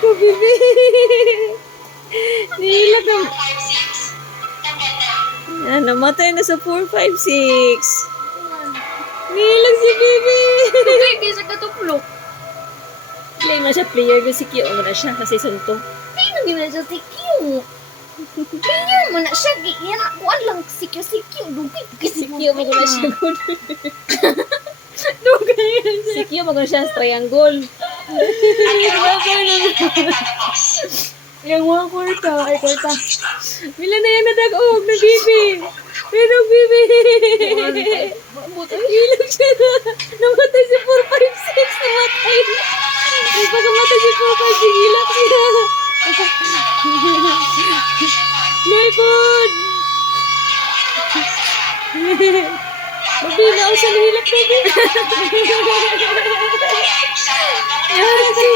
ko, bibi. Nihilak na. Yan, namatay na sa 4, 5, 6. Nihilak si bibi. Kaya kaya sa katuplok. Play mo siya, player. Si Kyo mo na siya sa season 2. Ay, naging sa sikyo. Player mo na siya. Yan ako lang sikyo. Dugay. Si Kyo mo na siya. Dugay. Si Kyo mo na siya sa triangle. Yung mga kwarta. Ay, kwarta. Mila na yan nadag-og na bibi. Pero bibi. Ilag siya na. Namatay si 4, 5, 6. Namatay. Ay, pag namatay si 4, 5, 6. Ilag siya. Lepod. Babi, nausan hilak babi. Yan si.